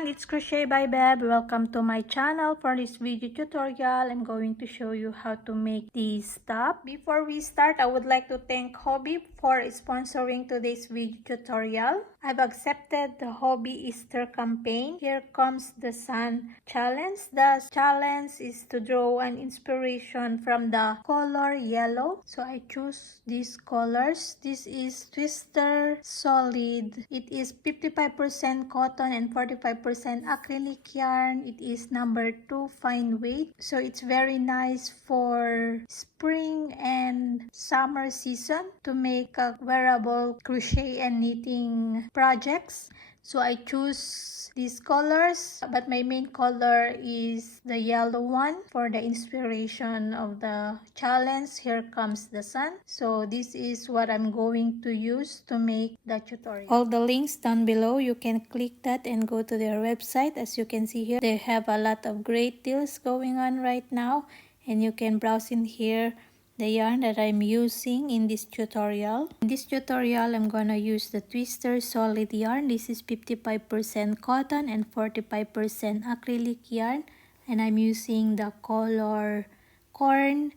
everyone, it's Crochet by BEV. Welcome to my channel. For this video tutorial, I'm going to show you how to make this top. Before we start, I would like to thank Hobbii for sponsoring today's video tutorial. I've accepted the Hobbii Easter campaign. Here comes the sun challenge. The challenge is to draw an inspiration from the color yellow. So I choose these colors. This is Twister Solid. It is 55% cotton and 45% acrylic yarn. It is number 2 fine weight. So it's very nice for spring and summer season to make a wearable crochet and knitting projects. So I choose these colors, but my main color is the yellow one for the inspiration of the challenge. Here comes the sun. So this is what I'm going to use to make the tutorial. All the links down below, you can click that and go to their website. As you can see here, they have a lot of great deals going on right now, and you can browse in here the yarn that I'm using in this tutorial. In this tutorial, I'm gonna use the Twister Solid yarn. This is 55% cotton and 45% acrylic yarn, and I'm using the color corn,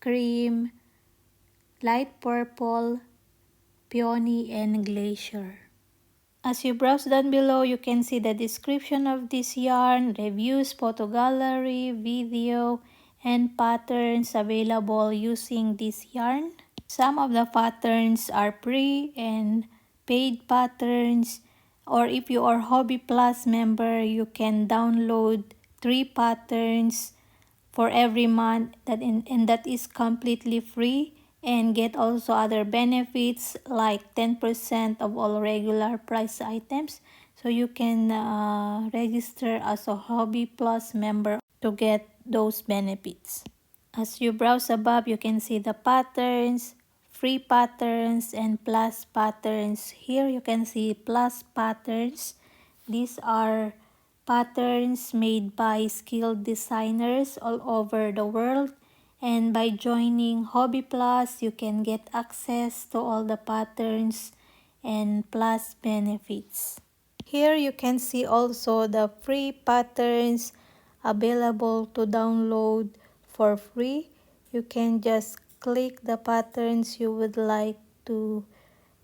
cream, light purple, peony, and glacier. As you browse down below, you can see the description of this yarn, reviews, photo gallery, video, and patterns available using this yarn. Some of the patterns are free and paid patterns, or if you are Hobbii Plus member, you can download 3 patterns for every month and that is completely free, and get also other benefits like 10% of all regular price items. So you can register as a Hobbii Plus member to get those benefits. As you browse above, you can see the patterns, free patterns, and plus patterns. Here you can see plus patterns. These are patterns made by skilled designers all over the world, and by joining Hobbii Plus, you can get access to all the patterns and plus benefits. Here you can see also the free patterns available to download for free. You can just click the patterns you would like to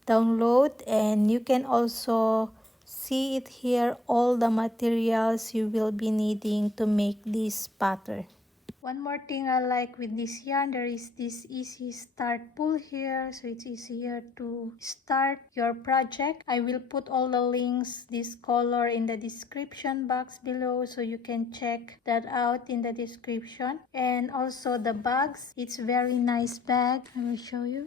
download, and you can also see it here, all the materials you will be needing to make this pattern. One more thing I like with this yarn, there is this easy start pull here, so it's easier to start your project. I will put all the links, this color, in the description box below, so you can check that out in the description. And also the bags, it's very nice bag. I will show you.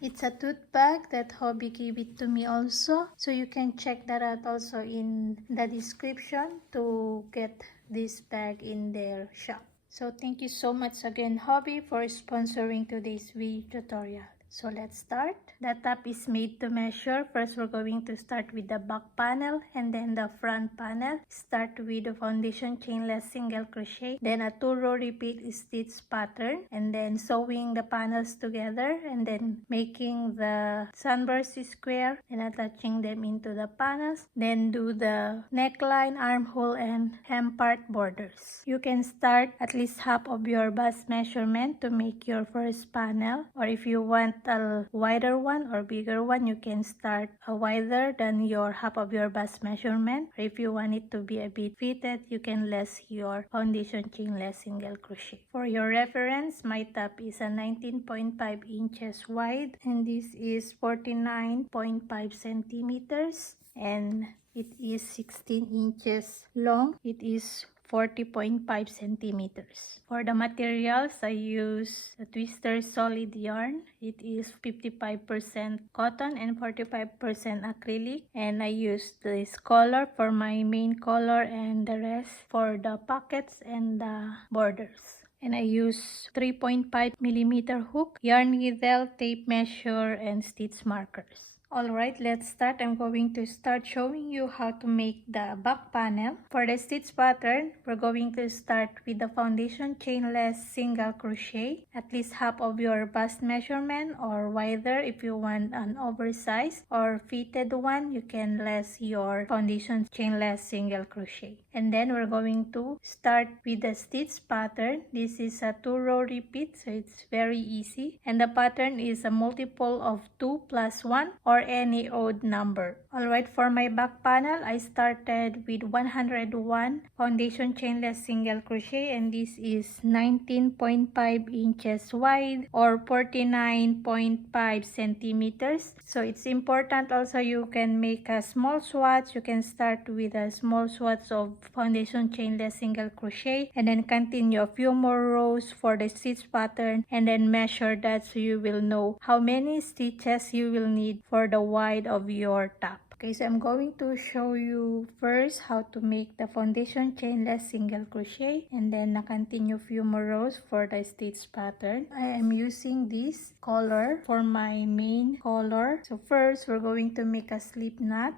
It's a tote bag that Hobbii gave it to me also, so you can check that out also in the description to get this bag in their shop. So thank you so much again, Hobbii, for sponsoring today's video tutorial. So let's start. The top is made to measure. First, we're going to start with the back panel and then the front panel. Start with the foundation chainless single crochet, then a 2-row repeat stitch pattern, and then sewing the panels together, and then making the sunburst square and attaching them into the panels. Then do the neckline, armhole, and hem part borders. You can start at least half of your bust measurement to make your first panel, or if you want a wider one or bigger one, you can start wider than your half of your bust measurement. Or if you want it to be a bit fitted, you can less your foundation chainless single crochet. For your reference, my top is a 19.5 inches wide, and this is 49.5 centimeters, and it is 16 inches long. It is 40.5 centimeters. For the materials, I use the Twister Solid yarn. It is 55% cotton and 45% acrylic, and I use this color for my main color and the rest for the pockets and the borders. And I use 3.5 millimeter hook, yarn needle, tape measure, and stitch markers. Alright, let's start. I'm going to start showing you how to make the back panel. For the stitch pattern, we're going to start with the foundation chainless single crochet, at least half of your bust measurement or wider if you want an oversized or fitted one. You can less your foundation chainless single crochet. And then we're going to start with the stitch pattern. This is a 2-row repeat, so it's very easy. And the pattern is a multiple of 2 plus 1 or any odd number. Alright, for my back panel, I started with 101 foundation chainless single crochet, and this is 19.5 inches wide or 49.5 centimeters. So it's important also you can make a small swatch. You can start with a small swatch of foundation chainless single crochet and then continue a few more rows for the stitch pattern and then measure that so you will know how many stitches you will need for the wide of your top. Okay, so I'm going to show you first how to make the foundation chainless single crochet and then continue few more rows for the stitch pattern. I am using this color for my main color. So first we're going to make a slip knot.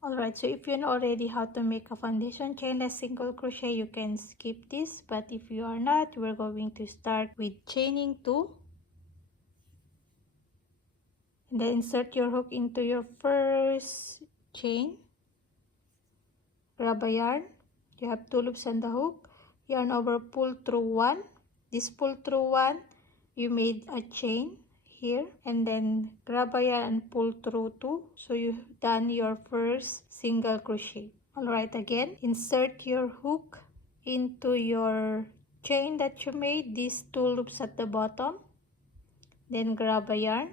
Alright, so if you know already how to make a foundation chainless single crochet, you can skip this, but if you are not, we're going to start with chaining 2 and then insert your hook into your first chain, grab a yarn, you have 2 loops on the hook, yarn over, pull through 1, this pull through 1, you made a chain here, and then grab a yarn and pull through 2, so you've done your first single crochet. Alright, again insert your hook into your chain that you made, these 2 loops at the bottom, then grab a yarn,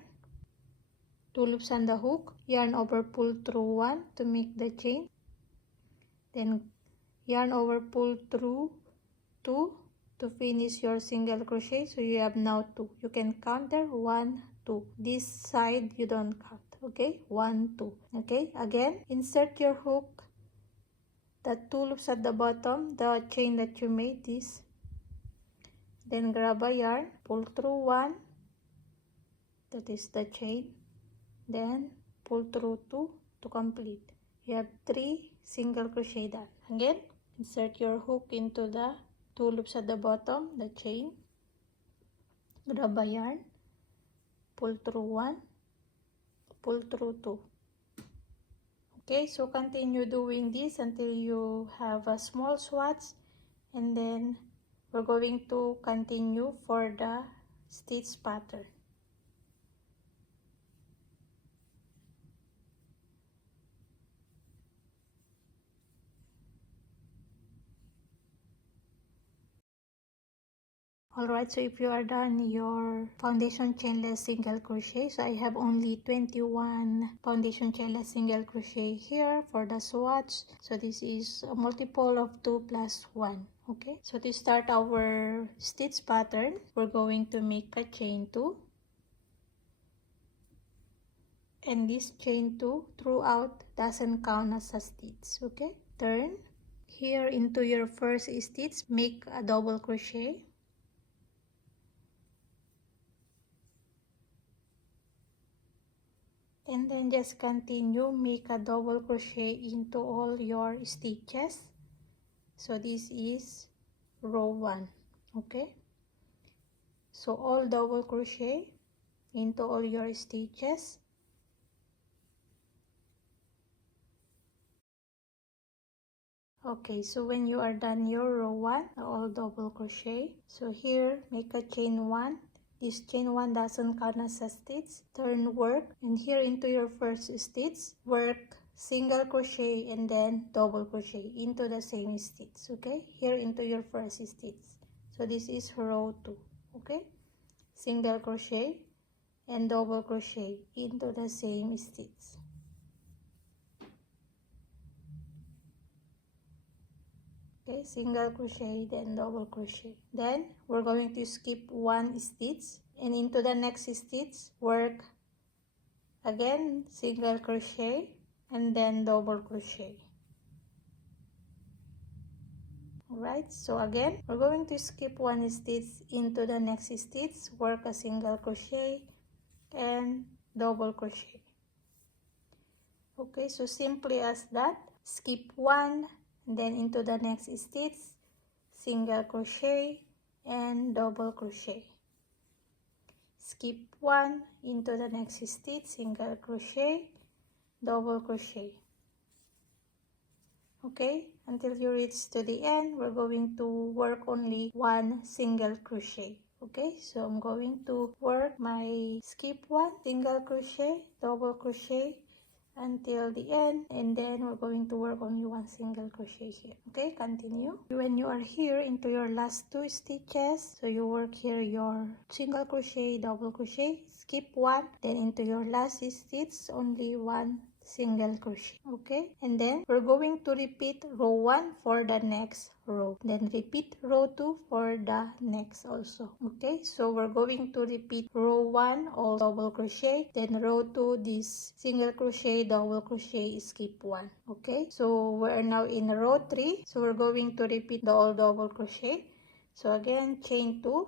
2 loops on the hook, yarn over, pull through 1 to make the chain, then yarn over, pull through 2 to finish your single crochet. So you have now 2. You can count there 1, 2. This side you don't count. Okay, 1, 2. Okay, again insert your hook, the 2 loops at the bottom, the chain that you made, this, then grab a yarn, pull through 1, that is the chain, then pull through 2 to complete. You have 3 single crochet done. Again insert your hook into the 2 loops at the bottom, the chain, grab a yarn, pull through 1, pull through 2. Okay, so continue doing this until you have a small swatch, and then we're going to continue for the stitch pattern. Alright, so if you are done your foundation chainless single crochet, so I have only 21 foundation chainless single crochet here for the swatch. So this is a multiple of 2 plus 1. Okay, so to start our stitch pattern, we're going to make a chain 2. And this chain 2 throughout doesn't count as a stitch. Okay, turn here into your first stitch, make a double crochet. And then just continue, make a double crochet into all your stitches. So this is row 1. Okay, so all double crochet into all your stitches. Okay, so when you are done your row 1, all double crochet, so here make a chain 1. This chain 1 doesn't count as a stitch. Turn, work, and here into your first stitch, work single crochet and then double crochet into the same stitch. Okay, here into your first stitch. So this is row 2. Okay, single crochet and double crochet into the same stitch. Okay, single crochet, then double crochet. Then we're going to skip 1 stitch and into the next stitch work again single crochet and then double crochet. Alright, so again we're going to skip 1 stitch into the next stitch, work a single crochet and double crochet. Okay, so simply as that. Skip one, then into the next stitch, single crochet and double crochet. Skip one, into the next stitch, single crochet, double crochet. Okay, until you reach to the end, we're going to work only one single crochet. Okay, so I'm going to work my skip one, single crochet, double crochet until the end, and then we're going to work only one single crochet here. Okay, continue. When you are here into your last 2 stitches, so you work here your single crochet, double crochet, skip one, then into your last stitch only one single crochet. Okay, and then we're going to repeat row 1 for the next row, then repeat row 2 for the next also. Okay, so we're going to repeat row 1 all double crochet, then row 2 this single crochet, double crochet, skip 1. Okay, so we're now in row 3, so we're going to repeat the all double crochet. So again, chain 2,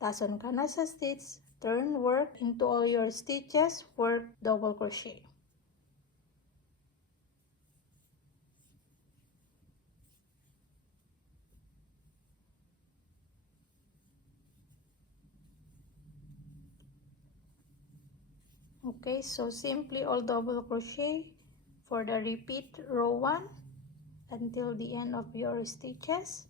fasten canasta stitch, turn, work into all your stitches, work double crochet. Okay, so simply all double crochet for the repeat row 1 until the end of your stitches.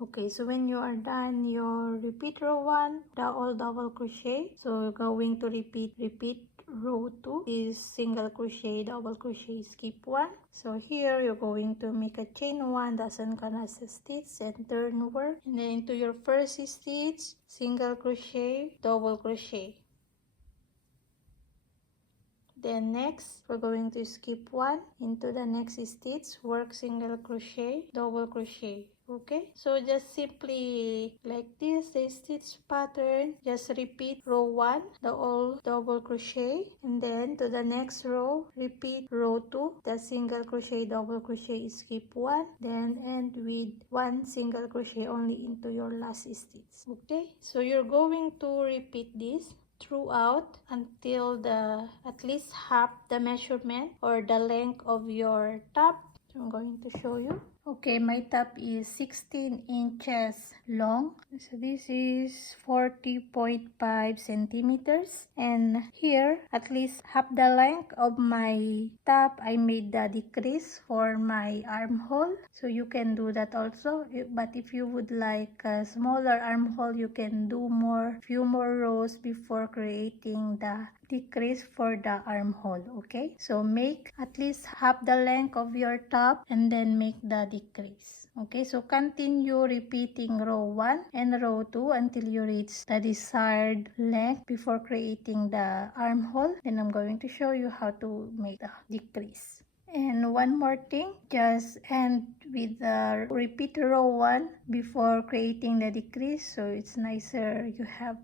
Okay, so when you are done your repeat row 1, the all double crochet, so you're going to repeat row 2 is single crochet, double crochet, skip 1. So here you're going to make a chain 1, dozen canasta stitch and turn work, and then into your first stitch, single crochet, double crochet. Then next we're going to skip 1 into the next stitch, work single crochet, double crochet. Okay, so just simply like this, the stitch pattern, just repeat row 1 the all double crochet, and then to the next row repeat row 2 the single crochet, double crochet, skip 1, then end with 1 single crochet only into your last stitch. Okay, so you're going to repeat this throughout until the at least half the measurement or the length of your top. So I'm going to show you. Okay, my top is 16 inches long. So this is 40.5 centimeters. And here, at least half the length of my top, I made the decrease for my armhole. So you can do that also. But if you would like a smaller armhole, you can do few more rows before creating the decrease for the armhole. Okay, so make at least half the length of your top and then make the decrease. Okay, so continue repeating row 1 and row 2 until you reach the desired length before creating the armhole. Then I'm going to show you how to make the decrease. And one more thing, just end with the repeat row 1 before creating the decrease, so it's nicer you have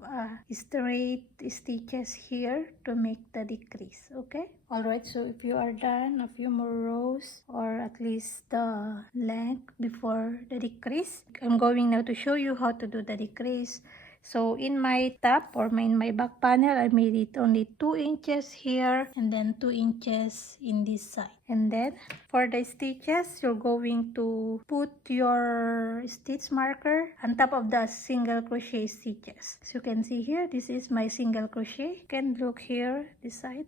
straight stitches here to make the decrease. Okay, alright, so if you are done a few more rows or at least the length before the decrease, I'm going now to show you how to do the decrease. So in my top or in my back panel, I made it only 2 inches here and then 2 inches in this side. And then for the stitches, you're going to put your stitch marker on top of the single crochet stitches. So you can see here, this is my single crochet. You can look here, this side.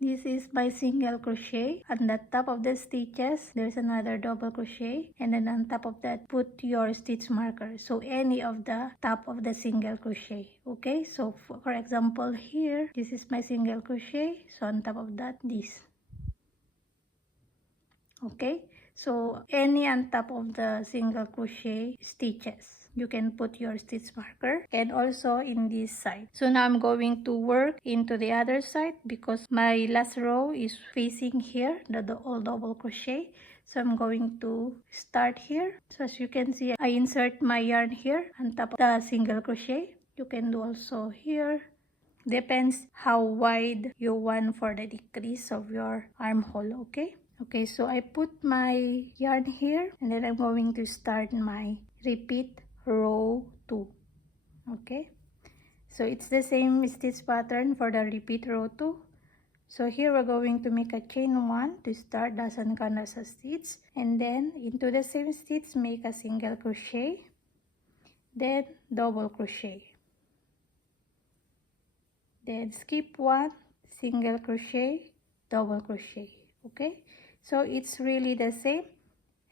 This is my single crochet. On the top of the stitches, there's another double crochet, and then on top of that, put your stitch marker. So any of the top of the single crochet. Okay, so for example here, this is my single crochet. So on top of that, this. Okay, so any on top of the single crochet stitches, you can put your stitch marker, and also in this side. So now I'm going to work into the other side because my last row is facing here, the all double crochet. So I'm going to start here. So as you can see, I insert my yarn here on top of the single crochet. You can do also here. Depends how wide you want for the decrease of your armhole. Okay, so I put my yarn here, and then I'm going to start my repeat row 2. Okay, so it's the same stitch pattern for the repeat row 2. So here we're going to make a chain 1 to start the sankanasa stitch, and then into the same stitch make a single crochet, then double crochet, then skip 1, single crochet, double crochet. Okay, so it's really the same.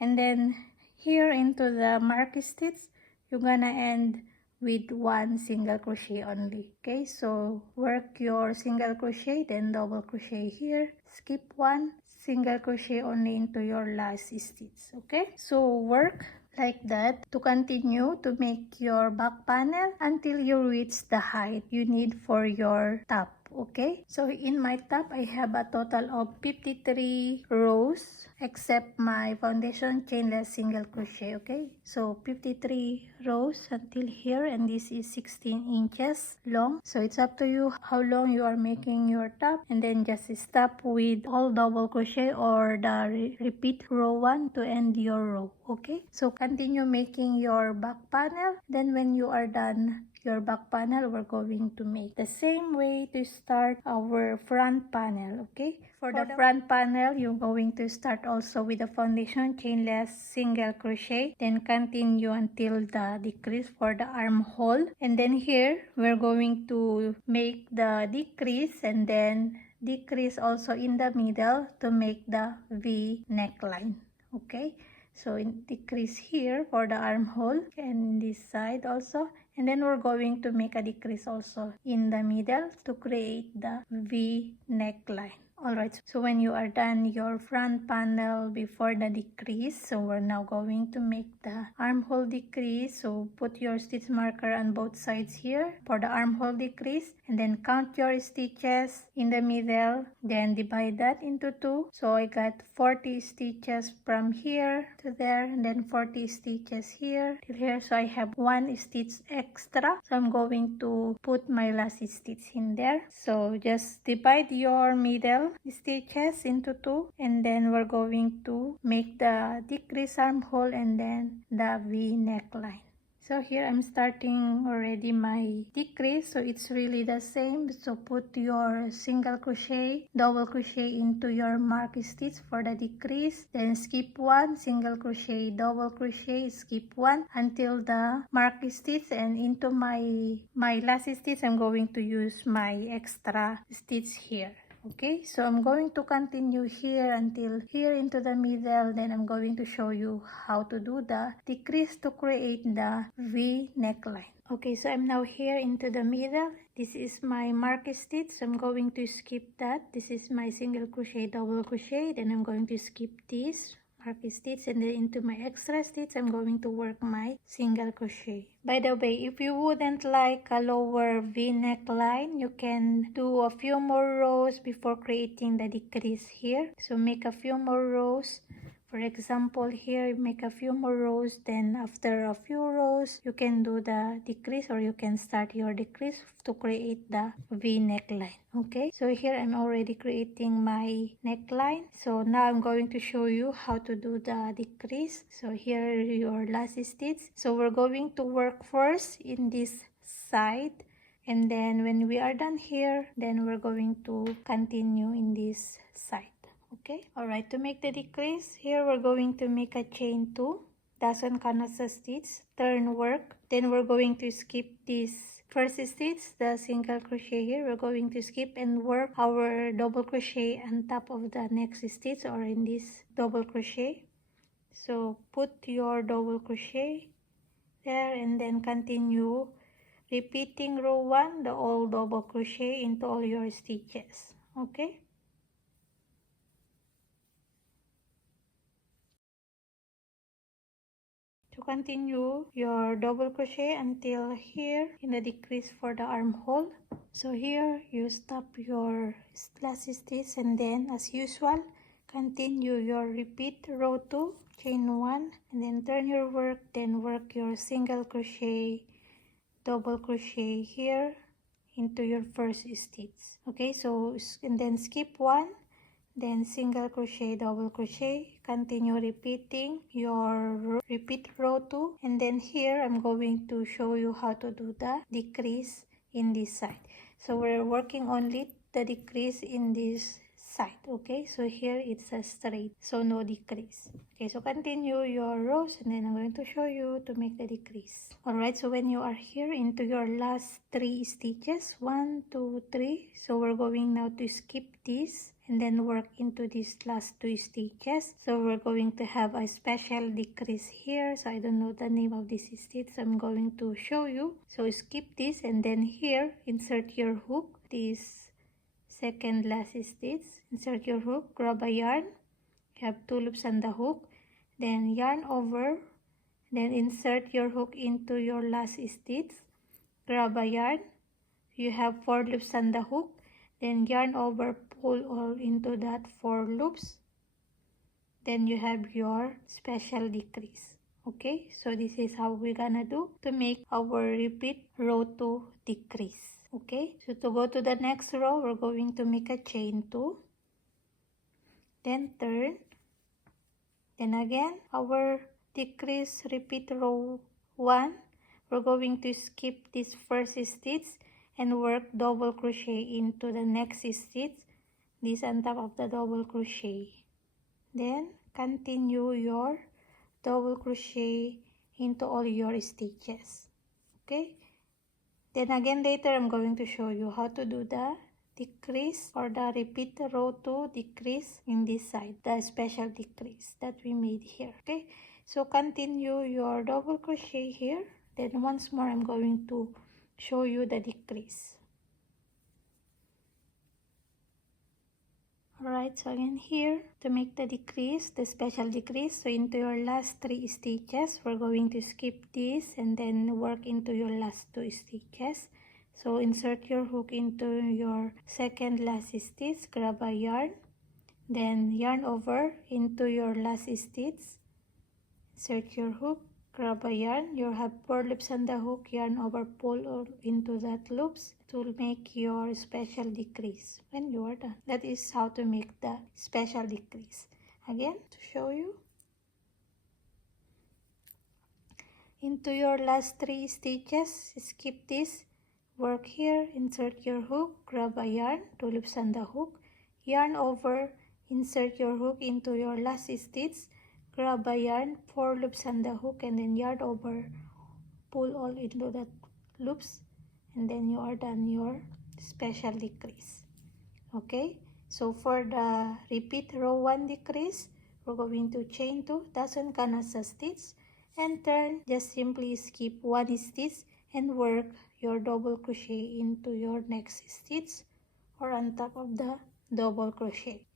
And then here into the mark stitch you're gonna end with 1 single crochet only. Okay, so work your single crochet, then double crochet here, skip 1, single crochet only into your last stitch. Okay, so work like that to continue to make your back panel until you reach the height you need for your top. Okay, so in my top I have a total of 53 rows except my foundation chainless single crochet. Okay, so 53 rows until here, and this is 16 inches long. So it's up to you how long you are making your top, and then just stop with all double crochet or the repeat row 1 to end your row. Okay, so continue making your back panel. Then when you are done your back panel, we're going to make the same way to start our front panel. Okay, for the front panel you're going to start also with the foundation chainless single crochet, then continue until the decrease for the armhole, and then here we're going to make the decrease and then decrease also in the middle to make the V neckline. Okay, so decrease here for the armhole and this side also, and then we're going to make a decrease also in the middle to create the V neckline. Alright, so when you are done your front panel before the decrease, so we're now going to make the armhole decrease. So put your stitch marker on both sides here for the armhole decrease, and then count your stitches in the middle, then divide that into 2. So I got 40 stitches from here to there, and then 40 stitches here till here. So I have 1 stitch extra, so I'm going to put my last stitch in there. So just divide your middle stitches into 2, and then we're going to make the decrease armhole and then the V neckline. So here I'm starting already my decrease, so it's really the same. So put your single crochet, double crochet into your mark stitch for the decrease, then skip 1, single crochet, double crochet, skip 1 until the mark stitch, and into my last stitch I'm going to use my extra stitch here. Okay, so I'm going to continue here until here into the middle, then I'm going to show you how to do the decrease to create the V neckline. Okay, so I'm now here into the middle. This is my mark stitch, so I'm going to skip that. This is my single crochet, double crochet, then I'm going to skip this mark stitch, and then into my extra stitch I'm going to work my single crochet. By the way, if you wouldn't like a lower V neckline, you can do a few more rows before creating the decrease here. So make a few more rows. For example, here make a few more rows, then after a few rows you can do the decrease, or you can start your decrease to create the V neckline. Okay, so here I'm already creating my neckline. So now I'm going to show you how to do the decrease. So here your last stitch. So we're going to work first in this side, and then when we are done here, then we're going to continue in this side. Okay, alright, to make the decrease, here we're going to make a chain 2, dozen canasta stitch, turn work, then we're going to skip this first stitch, the single crochet here, we're going to skip and work our double crochet on top of the next stitch or in this double crochet. So put your double crochet there and then continue repeating row 1 the all double crochet into all your stitches. Okay, to continue your double crochet until here in the decrease for the armhole. So here you stop your last stitch, and then as usual continue your repeat row 2, chain 1, and then turn your work, then work your single crochet, double crochet here into your first stitch. Okay, so and then skip 1, then single crochet, double crochet, continue repeating your repeat row 2, and then here I'm going to show you how to do the decrease in this side. So we're working only the decrease in this side. Okay, so here it's a straight, so no decrease. Okay, so continue your rows, and then I'm going to show you to make the decrease. Alright, so when you are here into your last 3 stitches, 1 2 3, so we're going now to skip this and then work into these last 2 stitches. So we're going to have a special decrease here, so I don't know the name of this stitch, so I'm going to show you. So skip this, and then here insert your hook, this second last stitch, insert your hook, grab a yarn, you have 2 loops on the hook, then yarn over, then insert your hook into your last stitch, grab a yarn, you have 4 loops on the hook, then yarn over, pull all into that 4 loops, then you have your special decrease. Okay, so this is how we're gonna do to make our repeat row 2 decrease. Okay, so to go to the next row, we're going to make a chain 2, then turn, then again our decrease repeat row 1, we're going to skip this first stitch and work double crochet into the next stitch, this on top of the double crochet, then continue your double crochet into all your stitches. Okay, then again later I'm going to show you how to do the decrease or the repeat row 2 decrease in this side, the special decrease that we made here. Okay, so continue your double crochet here, then once more I'm going to show you the decrease. Alright, so again here to make the decrease, the special decrease, so into your last 3 stitches we're going to skip this and then work into your last 2 stitches. So insert your hook into your second last stitch, grab a yarn, then yarn over into your last stitch, insert your hook, grab a yarn, you have 4 loops on the hook, yarn over, pull all into that loops to make your special decrease. When you are done, that is how to make the special decrease. Again to show you, into your last 3 stitches, skip this, work here, insert your hook, grab a yarn, 2 loops on the hook, yarn over, insert your hook into your last stitch, grab a yarn, 4 loops on the hook, and then yarn over, pull all into that loops, and then you are done your special decrease. Okay, so for the repeat row 1 decrease, we're going to chain 2, doesn't canasa stitch, and turn, just simply skip 1 stitch and work your double crochet into your next stitch or on top of the double crochet.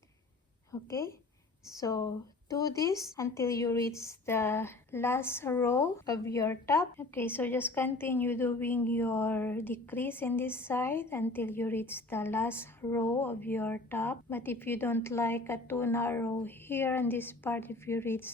Okay, so do this until you reach the last row of your top. Okay, so just continue doing your decrease in this side until you reach the last row of your top. But if you don't like a too narrow here in this part, if you reach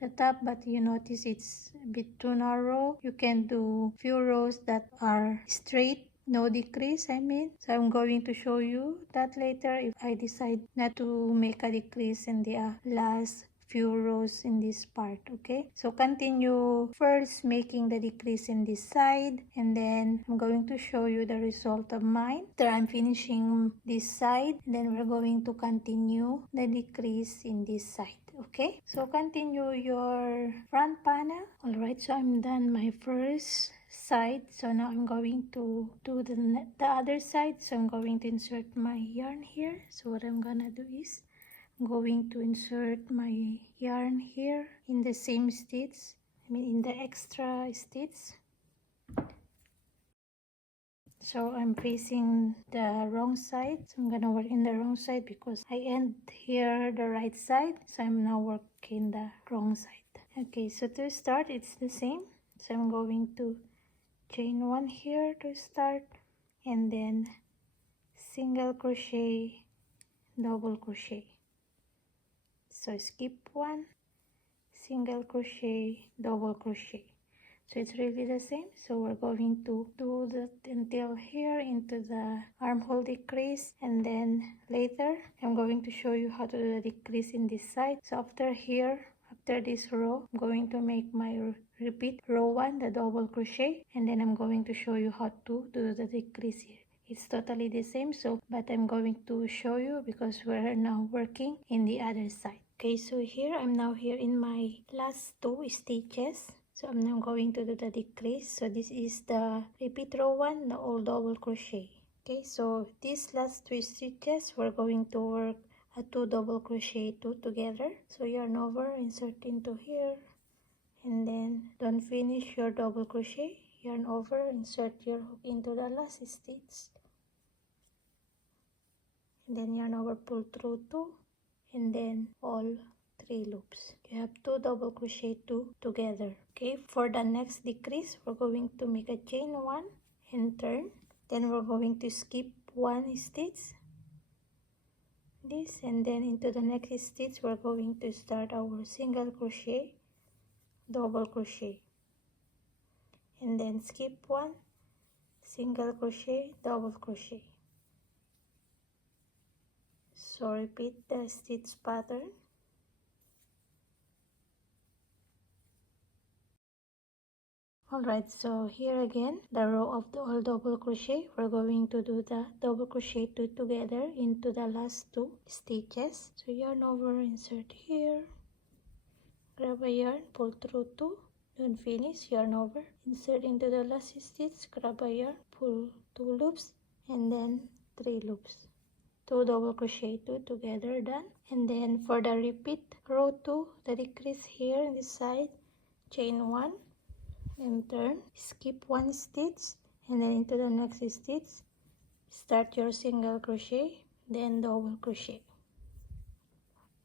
the top but you notice it's a bit too narrow, you can do few rows that are straight, no decrease, so I'm going to show you that later if I decide not to make a decrease in the last few rows in this part. Okay, so continue first making the decrease in this side, and then I'm going to show you the result of mine after I'm finishing this side, and then we're going to continue the decrease in this side. Okay, so continue your front panel. Alright, so I'm done my first side, so now I'm going to do the other side. So I'm going to insert my yarn here. So what I'm gonna do is I'm going to insert my yarn here in the same stitch, in the extra stitch. So I'm facing the wrong side, so I'm gonna work in the wrong side because I end here the right side, so I'm now working the wrong side. Okay, so to start it's the same, so I'm going to chain 1 here to start, and then single crochet, double crochet. So skip 1, single crochet, double crochet. So it's really the same. So we're going to do that until here into the armhole decrease, and then later I'm going to show you how to do the decrease in this side. So after here, after this row, I'm going to make my repeat row 1, the double crochet, and then I'm going to show you how to do the decrease here. It's totally the same, so but I'm going to show you because we're now working in the other side. Okay, so here I'm now here in my last 2 stitches. So I'm now going to do the decrease. So this is the repeat row 1, the all double crochet. Okay, so these last 2 stitches we're going to work a 2 double crochet 2 together. So yarn over, insert into here, and then don't finish your double crochet, yarn over, insert your hook into the last stitch, and then yarn over, pull through 2, and then all 3 loops. You have 2 double crochet 2 together. Okay, for the next decrease we're going to make a chain 1 and turn, then we're going to skip 1 stitch, this, and then into the next stitch we're going to start our single crochet, double crochet, and then skip 1, single crochet, double crochet. So repeat the stitch pattern. Alright, so here again the row of the all double crochet, we're going to do the double crochet 2 together into the last 2 stitches. So yarn over, insert here, grab a yarn, pull through 2, don't finish, yarn over, insert into the last stitch, grab a yarn, pull 2 loops, and then 3 loops. 2 double crochet 2 together, done. And then for the repeat row 2, the decrease here in this side, chain 1 and turn, skip 1 stitch, and then into the next stitch start your single crochet, then double crochet.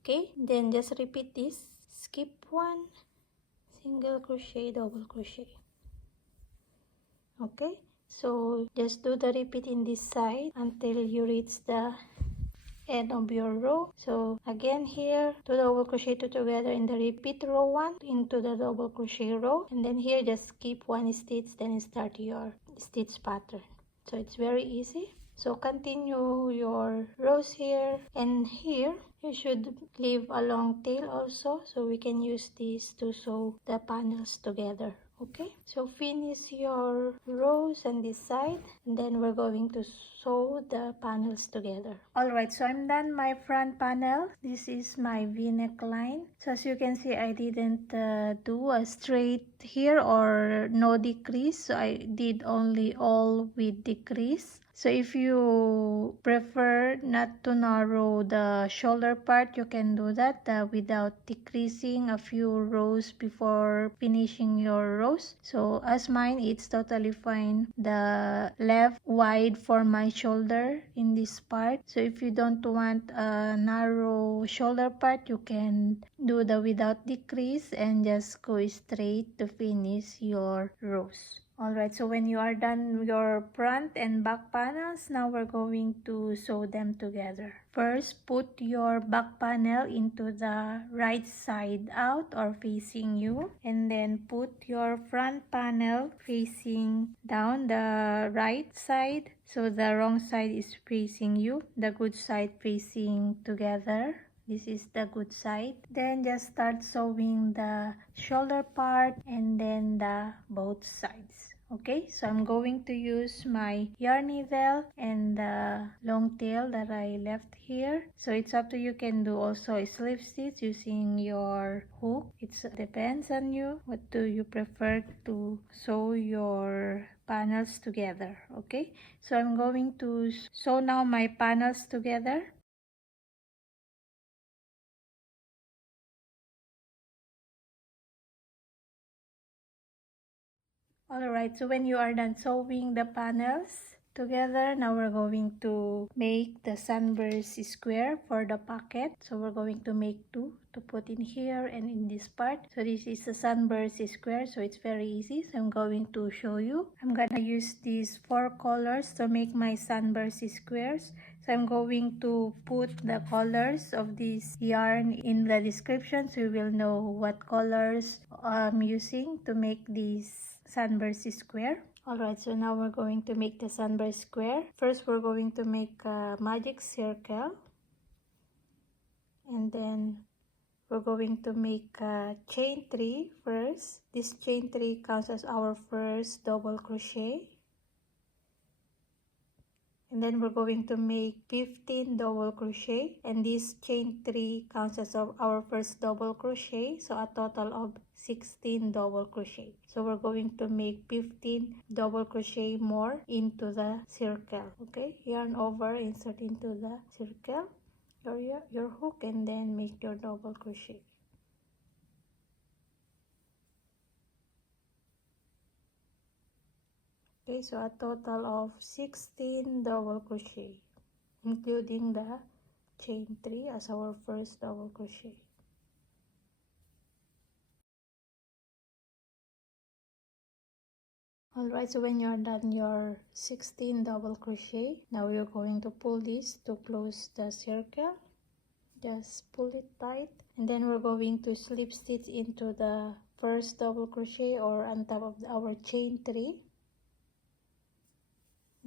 Okay, then just repeat this, skip 1, single crochet, double crochet. Okay, so just do the repeat in this side until you reach the end of your row. So again here 2 double crochet 2 together in the repeat row 1 into the double crochet row, and then here just skip 1 stitch, then start your stitch pattern. So it's very easy. So continue your rows here, and here you should leave a long tail also, so we can use this to sew the panels together. Okay, so finish your rows on this side, and then we're going to sew the panels together. Alright, so I'm done my front panel. This is my v-neck line. So as you can see, I didn't do a straight here or no decrease, so I did only all with decrease. So if you prefer not to narrow the shoulder part, you can do that without decreasing a few rows before finishing your rows. So as mine, it's totally fine. The left wide for my shoulder in this part. So if you don't want a narrow shoulder part, you can do the without decrease and just go straight to finish your rows. Alright, so when you are done your front and back panels, now we're going to sew them together. First, put your back panel into the right side out or facing you, and then put your front panel facing down the right side. So the wrong side is facing you, the good side facing together. This is the good side. Then just start sewing the shoulder part and then the both sides. Okay, so I'm going to use my yarn needle and the long tail that I left here. So it's up to you, can do also a slip stitch using your hook. It depends on you. What do you prefer to sew your panels together? Okay, so I'm going to sew now my panels together. Alright, so when you are done sewing the panels together, now we're going to make the sunburst square for the pocket. So we're going to make 2 to put in here and in this part. So this is a sunburst square, so it's very easy. So I'm going to show you. I'm gonna use these 4 colors to make my sunburst squares. So I'm going to put the colors of this yarn in the description so you will know what colors I'm using to make this sunburst square. Alright, so now we're going to make the sunburst square. First, we're going to make a magic circle. And then we're going to make a chain 3 first. This chain 3 counts as our first double crochet. And then we're going to make 15 double crochet, and this chain 3 counts as our first double crochet, so a total of 16 double crochet. So we're going to make 15 double crochet more into the circle. Okay, yarn over, insert into the circle your hook, and then make your double crochet. Okay, so a total of 16 double crochet, including the chain 3 as our first double crochet. Alright, so when you're done your 16 double crochet, now you're going to pull this to close the circle. Just pull it tight, and then we're going to slip stitch into the first double crochet or on top of our chain 3.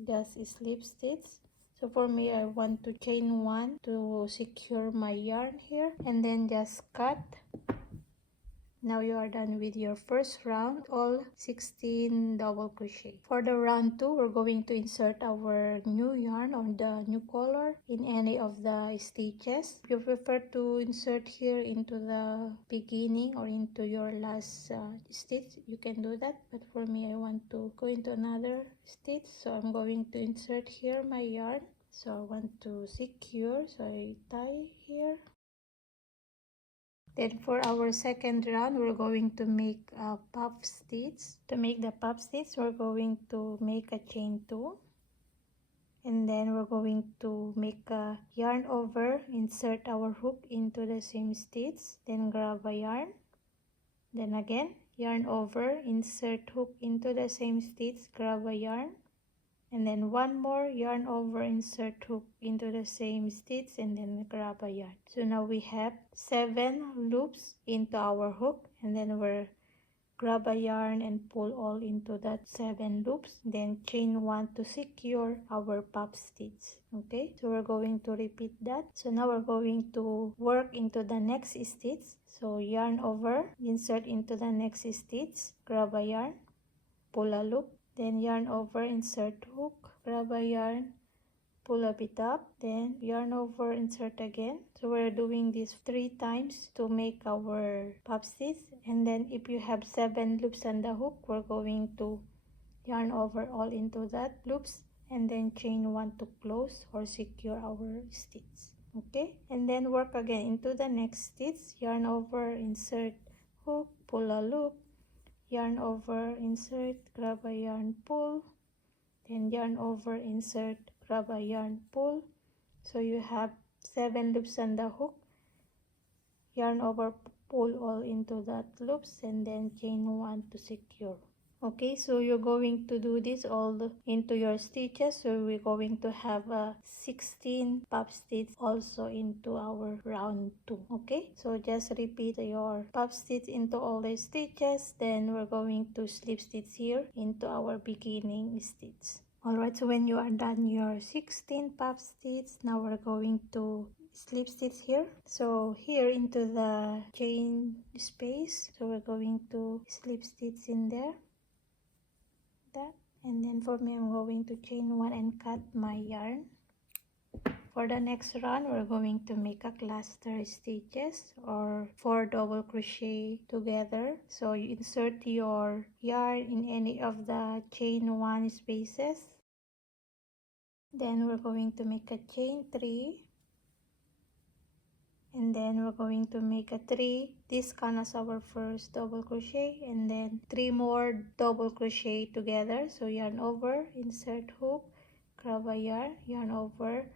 Just slip stitch. So for me, I want to chain 1 to secure my yarn here, and then just cut. Now you are done with your first round, all 16 double crochet. For the round 2, we're going to insert our new yarn or the new color in any of the stitches. If you prefer to insert here into the beginning or into your last stitch, you can do that. But for me, I want to go into another stitch, so I'm going to insert here my yarn. So I want to secure, so I tie here. Then for our second round, we're going to make a puff stitch. To make the puff stitch, we're going to make a chain 2. And then we're going to make a yarn over, insert our hook into the same stitch, then grab a yarn. Then again, yarn over, insert hook into the same stitch, grab a yarn. And then one more, yarn over, insert hook into the same stitch, and then grab a yarn. So now we have 7 loops into our hook, and then we're grab a yarn and pull all into that 7 loops, then chain 1 to secure our puff stitch. Okay, so we're going to repeat that. So now we're going to work into the next stitch. So yarn over, insert into the next stitch, grab a yarn, pull a loop, then yarn over, insert hook, grab a yarn, pull a bit up, then yarn over, insert again. So we're doing this 3 times to make our puff stitch. And then if you have 7 loops on the hook, we're going to yarn over all into that loops, and then chain 1 to close or secure our stitch. Okay, and then work again into the next stitch, yarn over, insert hook, pull a loop, yarn over, insert, grab a yarn, pull, then yarn over, insert, grab a yarn, pull. So you have 7 loops on the hook, yarn over, pull all into that loops, and then chain 1 to secure. Okay, so you're going to do this all into your stitches. So we're going to have a 16 puff stitch also into our round 2. Okay, so just repeat your puff stitch into all the stitches. Then we're going to slip stitch here into our beginning stitch. Alright, so when you are done your 16 puff stitch, now we're going to slip stitch here. So here into the chain space, so we're going to slip stitch in there. That, and then for me, I'm going to chain 1 and cut my yarn. For the next round, we're going to make a cluster stitches or 4 double crochet together. So you insert your yarn in any of the chain 1 spaces. Then we're going to make a chain 3, and then we're going to make a 3. This counts as our first double crochet, and then 3 more double crochet together. So yarn over, insert hook, grab a yarn, yarn over,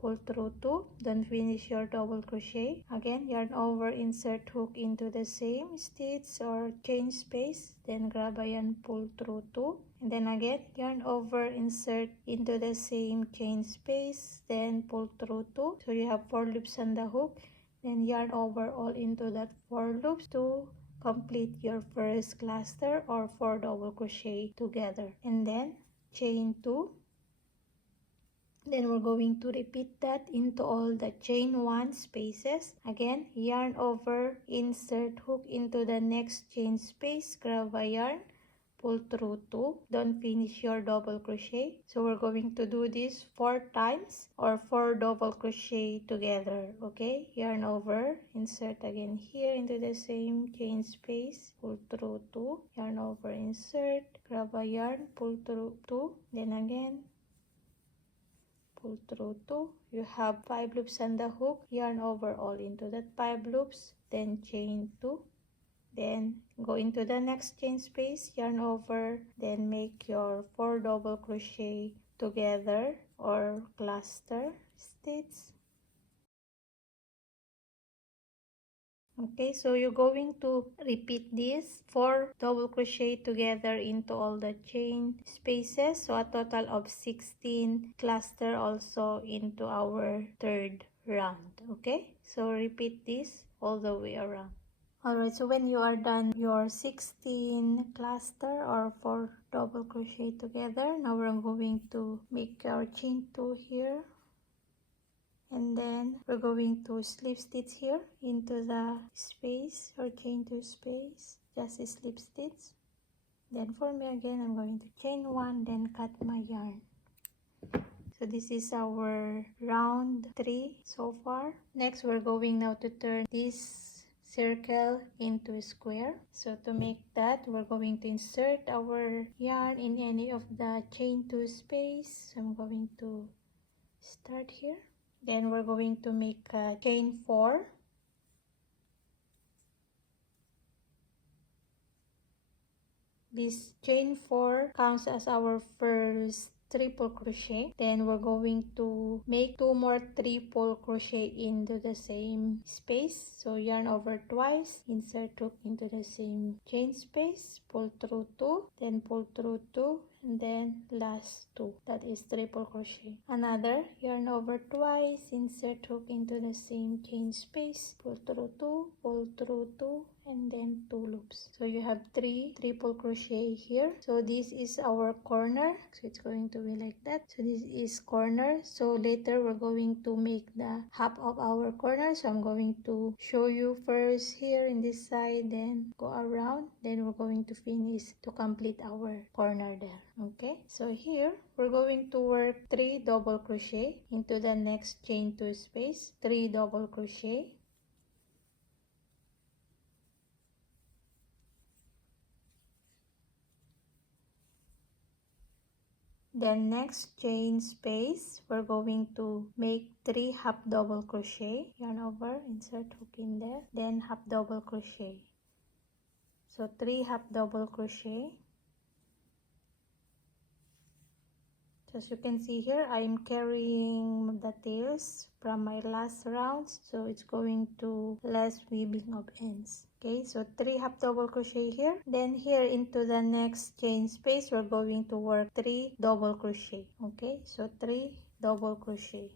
pull through 2, don't finish your double crochet. Again, yarn over, insert hook into the same stitch or chain space, then grab a yarn, pull through 2, and then again yarn over, insert into the same chain space, then pull through 2. So you have 4 loops on the hook, then yarn over all into that 4 loops to complete your first cluster or 4 double crochet together, and then chain 2. Then we're going to repeat that into all the chain 1 spaces. Again, yarn over, insert hook into the next chain space, grab a yarn, pull through 2, don't finish your double crochet. So we're going to do this 4 times or 4 double crochet together. Okay, yarn over, insert again here into the same chain space, pull through 2, yarn over, insert, grab a yarn, pull through 2, then again pull through 2. You have 5 loops on the hook, yarn over all into that 5 loops, then chain 2, then go into the next chain space, yarn over, then make your 4 double crochet together or cluster stitch. Okay, so you're going to repeat this 4 double crochet together into all the chain spaces, so a total of 16 cluster also into our third round. Okay, so repeat this all the way around. Alright, so when you are done your 16 cluster or 4 double crochet together, now we're going to make our chain 2 here, and then we're going to slip stitch here into the space or chain 2 space, just a slip stitch. Then for me again, I'm going to chain 1, then cut my yarn. So this is our round 3 so far. Next, we're going now to turn this circle into a square. So to make that, we're going to insert our yarn in any of the chain 2 space. So I'm going to start here. Then we're going to make a chain 4. This chain 4 counts as our first triple crochet. Then we're going to make 2 more triple crochet into the same space. So yarn over twice, insert hook into the same chain space, pull through 2, then pull through 2, and then last 2, that is triple crochet. Another yarn over twice, insert hook into the same chain space, pull through 2, pull through 2, and then 2 loops. So you have 3 triple crochet here. So this is our corner, so it's going to be like that. So this is corner. So later we're going to make the half of our corner. So I'm going to show you first here in this side, then go around, then we're going to finish to complete our corner there. Okay, so here we're going to work 3 double crochet into the next chain 2 space, 3 double crochet, then next chain space we're going to make 3 half double crochet, yarn over, insert hook in there, then half double crochet. So 3 half double crochet. As you can see here, I am carrying the tails from my last rounds, so it's going to less weaving of ends. Okay, so 3 half double crochet here. Then here into the next chain space, we're going to work 3 double crochet. Okay, so 3 double crochet.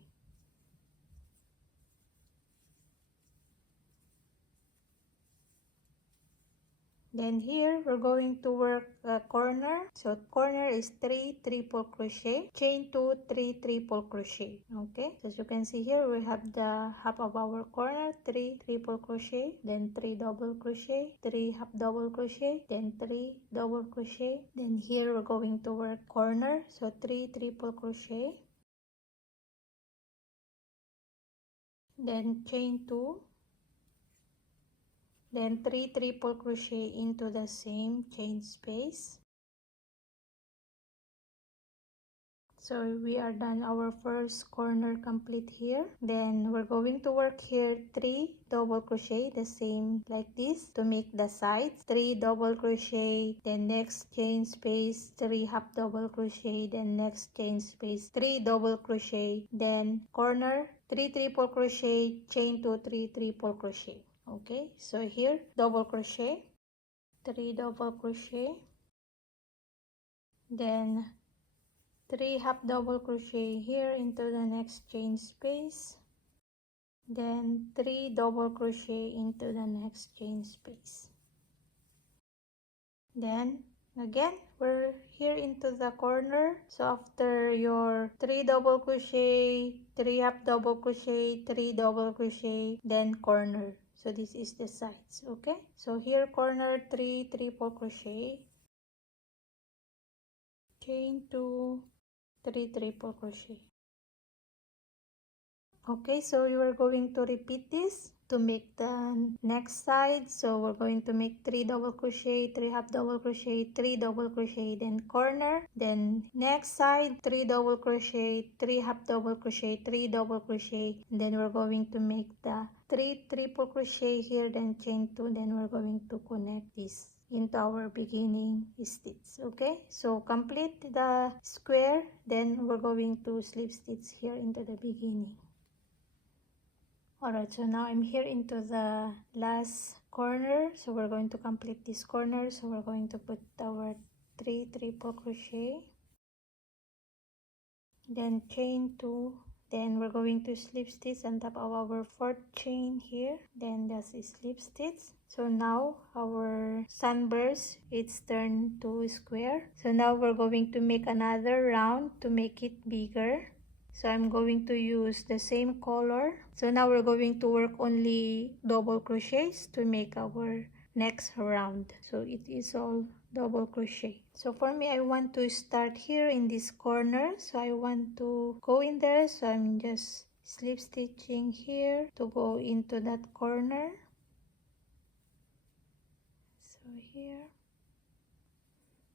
Then here we're going to work a corner. So corner is 3 triple crochet, chain 2, 3 triple crochet. Okay, so as you can see here, we have the half of our corner, 3 triple crochet, then 3 double crochet, 3 half double crochet, then 3 double crochet. Then here we're going to work corner, so 3 triple crochet, then chain 2, then 3 triple crochet into the same chain space. So we are done our first corner complete here. Then we're going to work here 3 double crochet, the same like this, to make the sides. 3 double crochet, then next chain space, 3 half double crochet, then next chain space, 3 double crochet, then corner, 3 triple crochet, chain 2, 3 triple crochet. Okay, so here double crochet, 3 double crochet, then 3 half double crochet here into the next chain space, then 3 double crochet into the next chain space. Then again we're here into the corner, so after your 3 double crochet, 3 half double crochet, 3 double crochet, then corner. So this is the sides. Okay, so here corner, 3 triple crochet, chain 2, 3 triple crochet. Okay, so you are going to repeat this to make the next side. So we're going to make 3 double crochet, 3 half double crochet, 3 double crochet, then corner, then next side 3 double crochet, 3 half double crochet, 3 double crochet, and then we're going to make the 3 triple crochet here, then chain 2, then we're going to connect this into our beginning stitch. Okay, so complete the square, then we're going to slip stitch here into the beginning. Alright, so now I'm here into the last corner, so we're going to complete this corner. So we're going to put our 3 triple crochet, then chain 2, then we're going to slip stitch on top of our 4th chain here, then that's a slip stitch. So now our sunburst, it's turned to square. So now we're going to make another round to make it bigger. So I'm going to use the same color. So now we're going to work only double crochets to make our next round. So it is all double crochet. So for me, I want to start here in this corner. So I want to go in there. So I'm just slip stitching here to go into that corner. So here.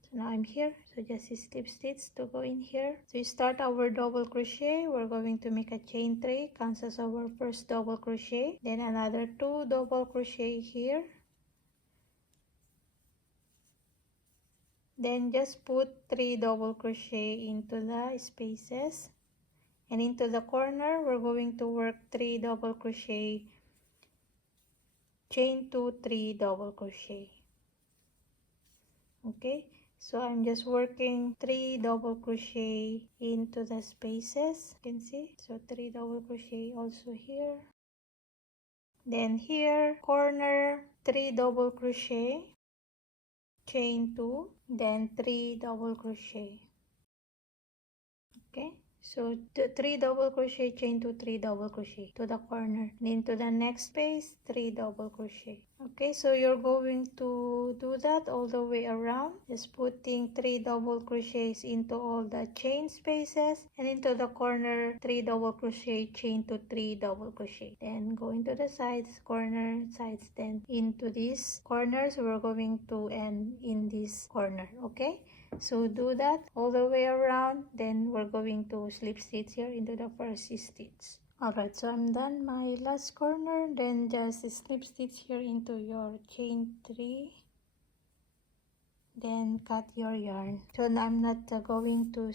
So now I'm here, so just slip stitch to go in here. So we start our double crochet. We're going to make a chain 3, counts as our first double crochet, then another 2 double crochet here, then just put 3 double crochet into the spaces, and into the corner we're going to work 3 double crochet, chain 2, 3 double crochet. Okay, so I'm just working 3 double crochet into the spaces, you can see. So 3 double crochet also here, then here corner 3 double crochet, chain 2, then 3 double crochet. Okay, so the 3 double crochet, chain 2, 3 double crochet to the corner, and into the next space 3 double crochet. Okay, so you're going to do that all the way around, just putting 3 double crochets into all the chain spaces, and into the corner 3 double crochet, chain to 3 double crochet, then go into the sides, corner, sides, then into these corners. We're going to end in this corner. Okay, so do that all the way around, then we're going to slip stitch here into the first stitch. Alright, so I'm done my last corner, then just slip stitch here into your chain 3, then cut your yarn. So I'm not going to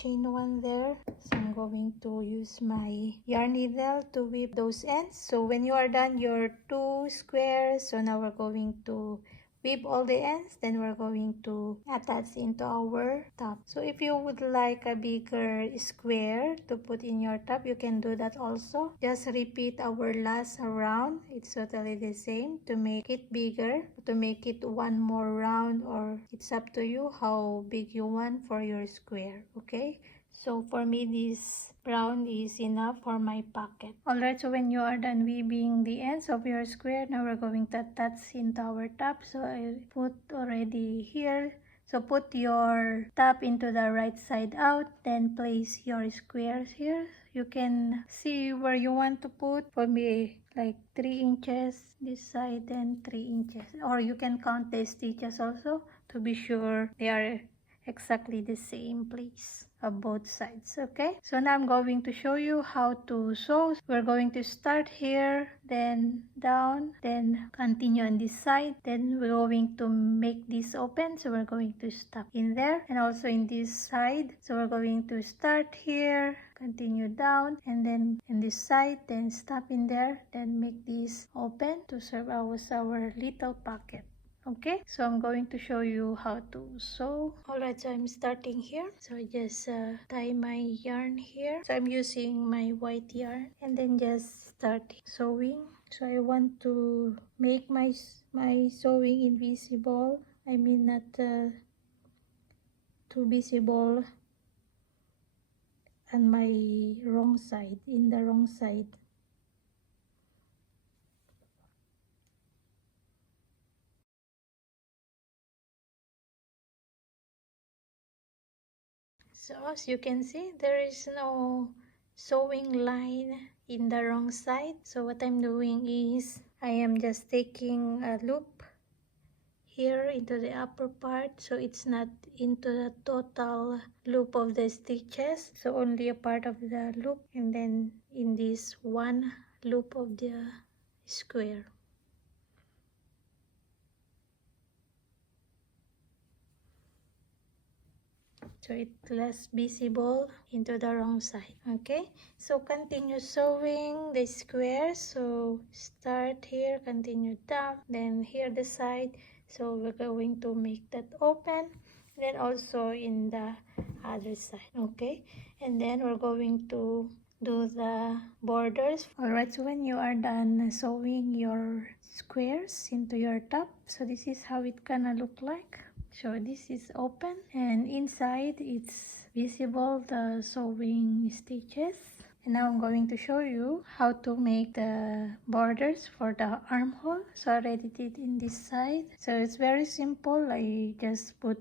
chain 1 there, so I'm going to use my yarn needle to weave those ends. So when you are done your 2 squares, so now we're going to weave all the ends, then we're going to attach into our top. So if you would like a bigger square to put in your top, you can do that also. Just repeat our last round, it's totally the same. To make it bigger, to make it one more round, or it's up to you how big you want for your square. Okay, so for me this round is enough for my pocket. Alright, so when you are done weaving the ends of your square, now we're going to attach into our top. So I put already here. So put your top into the right side out, then place your squares here. You can see where you want to put. For me, like 3 inches this side and 3 inches, or you can count the stitches also to be sure they are exactly the same place of both sides. Okay, so now I'm going to show you how to sew. We're going to start here, then down, then continue on this side, then we're going to make this open, so we're going to stop in there, and also in this side, so we're going to start here, continue down, and then in this side, then stop in there, then make this open to serve as our little pocket. Okay, so I'm going to show you how to sew. Alright, so I'm starting here. So I just tie my yarn here. So I'm using my white yarn, and then just start sewing. So I want to make my sewing invisible. I mean, not too visible on my wrong side, in the wrong side. So as you can see, there is no sewing line in the wrong side. So what I'm doing is I am just taking a loop here into the upper part, so it's not into the total loop of the stitches, so only a part of the loop, and then in this one loop of the square. So it's less visible into the wrong side. Okay, so continue sewing the square. So start here, continue down, then here the side. So we're going to make that open, then also in the other side. Okay, and then we're going to do the borders. Alright, so when you are done sewing your squares into your top, so this is how it gonna look like. So this is open, and inside it's visible the sewing stitches. And now I'm going to show you how to make the borders for the armhole. So I already did in this side. So it's very simple. I just put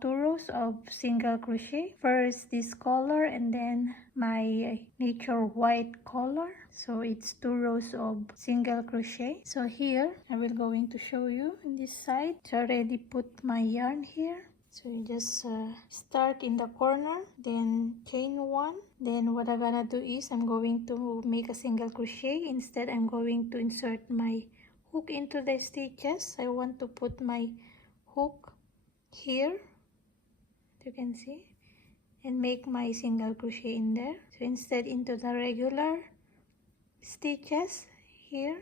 2 rows of single crochet. First this color, and then my nature white color. So it's 2 rows of single crochet. So here I will going to show you in this side. So I already put my yarn here. So you just start in the corner, then chain 1. Then what I'm gonna do is I'm going to make a single crochet. Instead, I'm going to insert my hook into the stitches. I want to put my hook here, you can see, and make my single crochet in there. So instead, into the regular stitches here,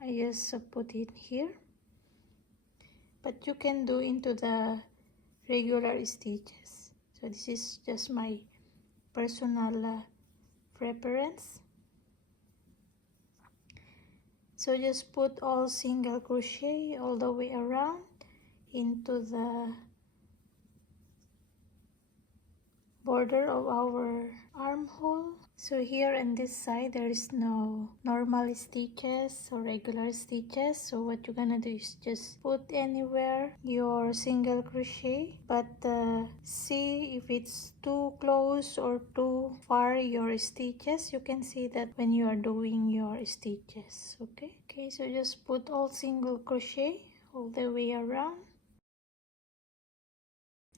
I just put it here, but you can do into the regular stitches. So this is just my personal preference. So just put all single crochet all the way around into the border of our armhole. So here on this side there is no normal stitches or regular stitches, so what you're gonna do is just put anywhere your single crochet, but see if it's too close or too far your stitches. You can see that when you are doing your stitches. Okay, so just put all single crochet all the way around.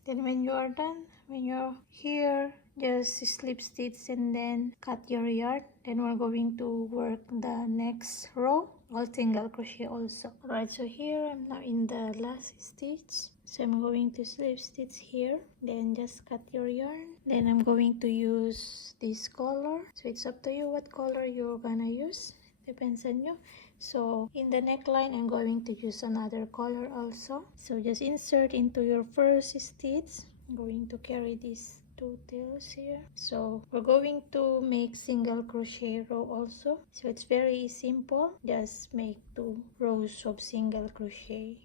Then when you are done, when you're here, just slip stitch and then cut your yarn. Then we're going to work the next row, all single crochet also. Alright, so here I'm now in the last stitch. So I'm going to slip stitch here, then just cut your yarn. Then I'm going to use this color. So it's up to you what color you're gonna use. Depends on you. So in the neckline I'm going to use another color also. So just insert into your first stitch. I'm going to carry these 2 tails here. So we're going to make single crochet row also. So it's very simple. Just make 2 rows of single crochet.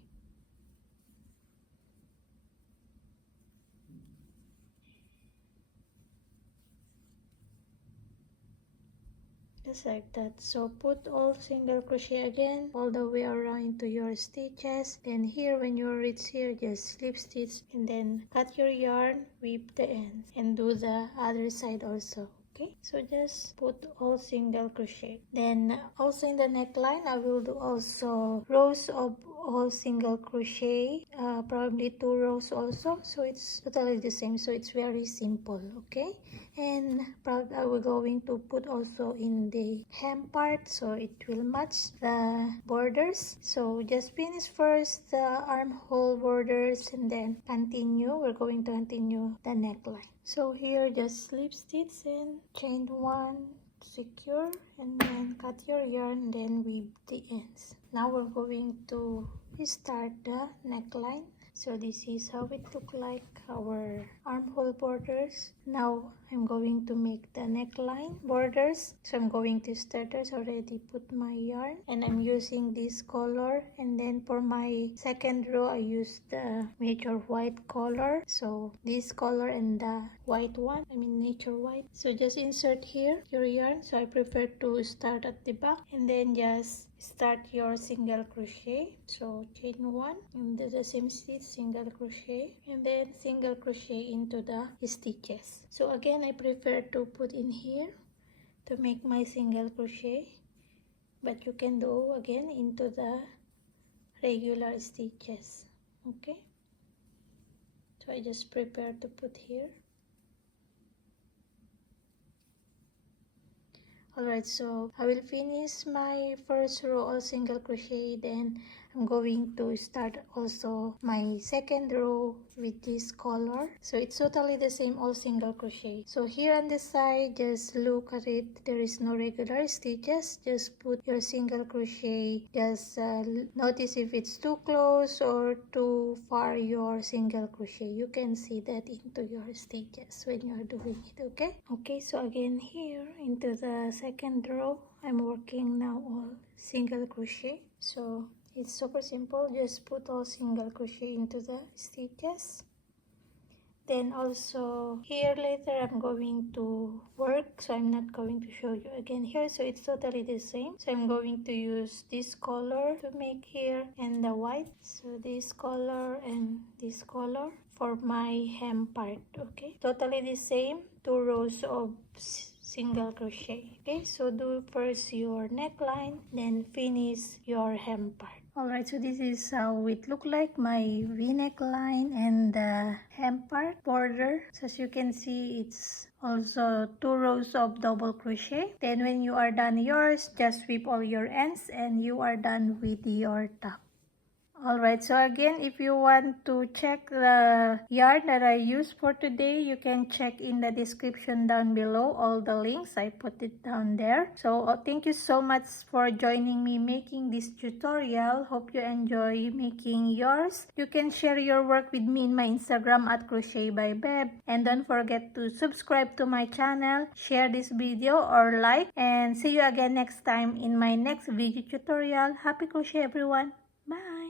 Just like that. So put all single crochet again all the way around into your stitches. Then here when you reach here, just slip stitch and then cut your yarn, whip the ends, and do the other side also. Okay, so just put all single crochet. Then also in the neckline I will do also rows of all single crochet, probably 2 rows also, so it's totally the same, so it's very simple. Okay, and probably I will going to put also in the hem part so it will match the borders. So just finish first the armhole borders and then continue. We're going to continue the neckline. So here just slip stitch and chain 1, secure, and then cut your yarn, then weave the ends. Now we're going to start the neckline. So this is how it look like, our armhole borders. Now I'm going to make the neckline borders. So I'm going to start. There's already put my yarn and I'm using this color, and then for my second row I use the nature white color. So this color and the white one, I mean nature white. So just insert here your yarn. So I prefer to start at the back and then just start your single crochet. So chain 1 and do the same stitch, single crochet, and then single crochet into the stitches. So again I prefer to put in here to make my single crochet, but you can do again into the regular stitches. Okay, so I just prepare to put here. Alright, so I will finish my first row all single crochet, then I'm going to start also my second row with this color. So it's totally the same, all single crochet. So here on the side, just look at it, there is no regular stitches. Just put your single crochet, just notice if it's too close or too far your single crochet. You can see that into your stitches when you are doing it. Okay, so again here into the second row, I'm working now all single crochet. So it's super simple, just put all single crochet into the stitches. Then also here later I'm going to work, so I'm not going to show you again here. So it's totally the same. So I'm going to use this color to make here and the white. So this color and this color for my hem part. Okay, totally the same, 2 rows of single crochet. Okay, so do first your neckline, then finish your hem part. Alright, so this is how it look like, my v-neck line and the hem part border. So as you can see, it's also 2 rows of double crochet. Then when you are done yours, just sweep all your ends and you are done with your top. Alright, so again, if you want to check the yarn that I used for today, you can check in the description down below. All the links, I put it down there. So thank you so much for joining me making this tutorial. Hope you enjoy making yours. You can share your work with me in my Instagram at Crochet by BEV. And don't forget to subscribe to my channel, share this video or like, and see you again next time in my next video tutorial. Happy crochet everyone! Bye!